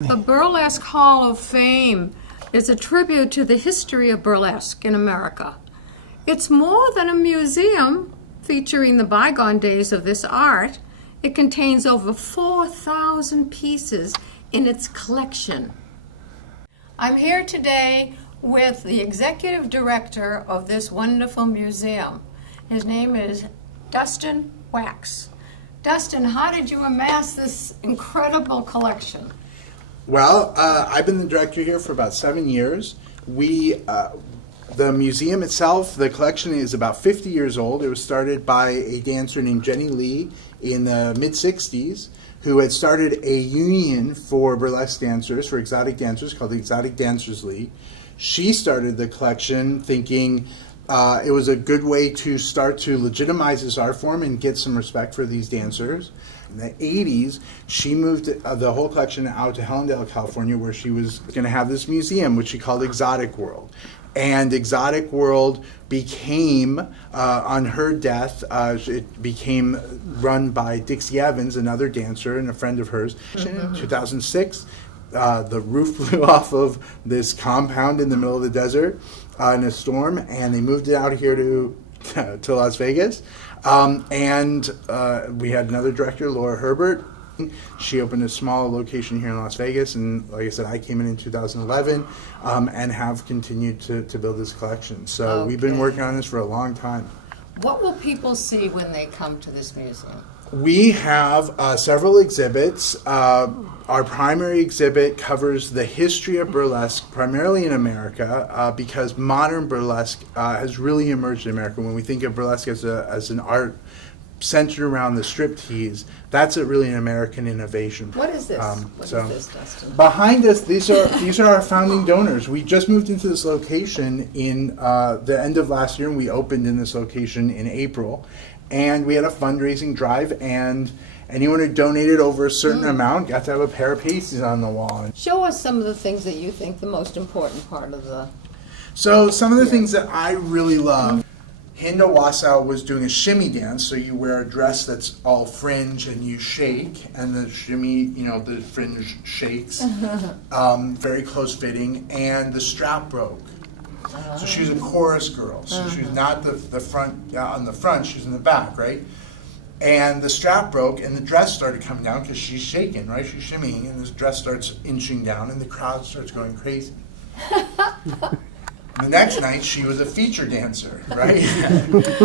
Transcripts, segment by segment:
The Burlesque Hall of Fame is a tribute to the history of burlesque in America. It's more than a museum featuring the bygone days of this art. It contains over 4,000 pieces in its collection. I'm here today with the executive director of this wonderful museum. His name is Dustin Wax. Dustin, how did you amass this incredible collection? Well, I've been the director here for about 7 years. The museum itself, the collection is about 50 years old. It was started by a dancer named Jenny Lee in the mid-60s who had started a union for burlesque dancers, for exotic dancers, called the Exotic Dancers League. She started the collection thinking it was a good way to start to legitimize this art form and get some respect for these dancers. In the 80s, she moved the whole collection out to Helendale, California, where she was going to have this museum, which she called Exotic World. And Exotic World became, on her death, it became run by Dixie Evans, another dancer and a friend of hers. In 2006, the roof blew off of this compound in the middle of the desert in a storm, and they moved it out here to Las Vegas. And we had another director, Laura Herbert. She opened a small location here in Las Vegas, and like I said, I came in 2011 and have continued to build this collection. So we've been working on this for a long time. What will people see when they come to this museum? We have several exhibits. Our primary exhibit covers the history of burlesque, primarily in America, because modern burlesque has really emerged in America. When we think of burlesque as an art centered around the striptease, that's really an American innovation. What is this? What is this, Dustin? Behind us, these are our founding donors. We just moved into this location in the end of last year, and we opened in this location in April. And we had a fundraising drive, and anyone who donated over a certain amount got to have a pair of pasties on the wall. Show us some of the things that you think the most important part of the... So some of the things that I really love, Hinda Wasow was doing a shimmy dance, so you wear a dress that's all fringe and you shake, and the shimmy, the fringe shakes, very close fitting, and the strap broke. So she was a chorus girl. So she was not the front on the front. She was in the back, right? And the strap broke, and the dress started coming down because she's shaking, right? She's shimmying, and this dress starts inching down, and the crowd starts going crazy. The next night, she was a feature dancer, right?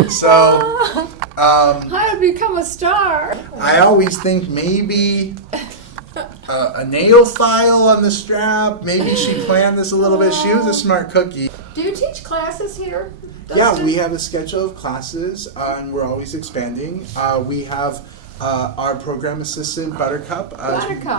So, how to become a star? I always think maybe a nail file on the strap. Maybe she planned this a little bit. She was a smart cookie. Do you teach classes here, Dustin? Yeah, we have a schedule of classes, and we're always expanding. We have our program assistant, Buttercup,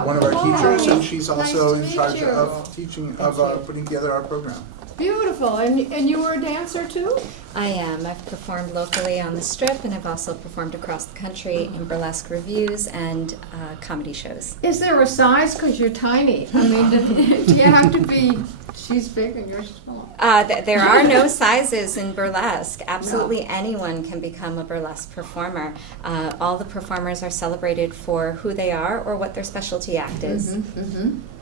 one of our teachers, and she's also in charge of teaching, putting together our program. Beautiful. And you were a dancer too? I am. I've performed locally on the Strip, and I've also performed across the country in burlesque revues and comedy shows. Is there a size? Because you're tiny. I mean, do you have to be, she's big and you're small? There are no sizes in burlesque. Absolutely anyone can become a burlesque performer. All the performers are celebrated for who they are or what their specialty act is.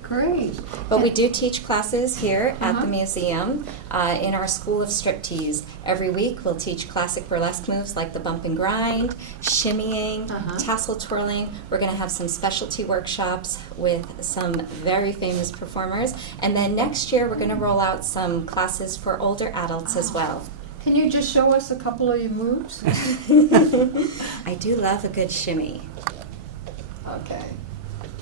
Great. But we do teach classes here at the museum in our School of Striptease. Every week we'll teach classic burlesque moves like the bump and grind, shimmying, tassel twirling. We're going to have some specialty workshops with some very famous performers. And then next year we're going to roll out some classes for older adults as well. Can you just show us a couple of your moves? I do love a good shimmy. Okay.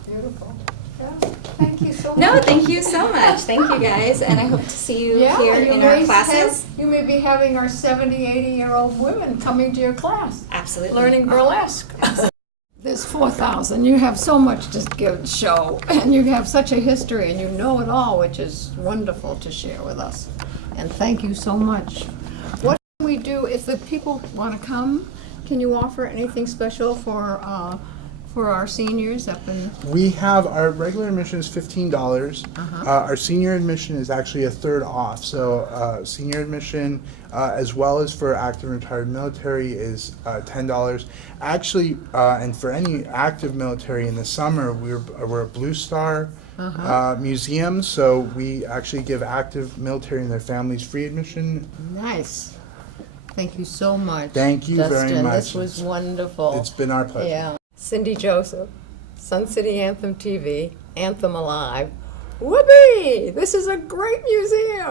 Beautiful. Yeah. Thank you so much. No, thank you so much. Thank you guys, and I hope to see you here in our classes. You may be having our 70, 80-year-old women coming to your class. Absolutely. Learning burlesque. There's 4,000. You have so much to give show, and you have such a history, and you know it all, which is wonderful to share with us. And thank you so much. What can we do if the people want to come? Can you offer anything special for our seniors up in? We have our regular admission is $15. Our senior admission is actually a third off. So senior admission, as well as for active and retired military, is $10. Actually, and for any active military in the summer, we're a Blue Star museum, so we actually give active military and their families free admission. Nice. Thank you so much. Thank you Dustin. very much. This was wonderful. It's been our pleasure. Yeah. Cindy Joseph, Sun City Anthem TV, Anthem Alive. Whoopee! This is a great museum.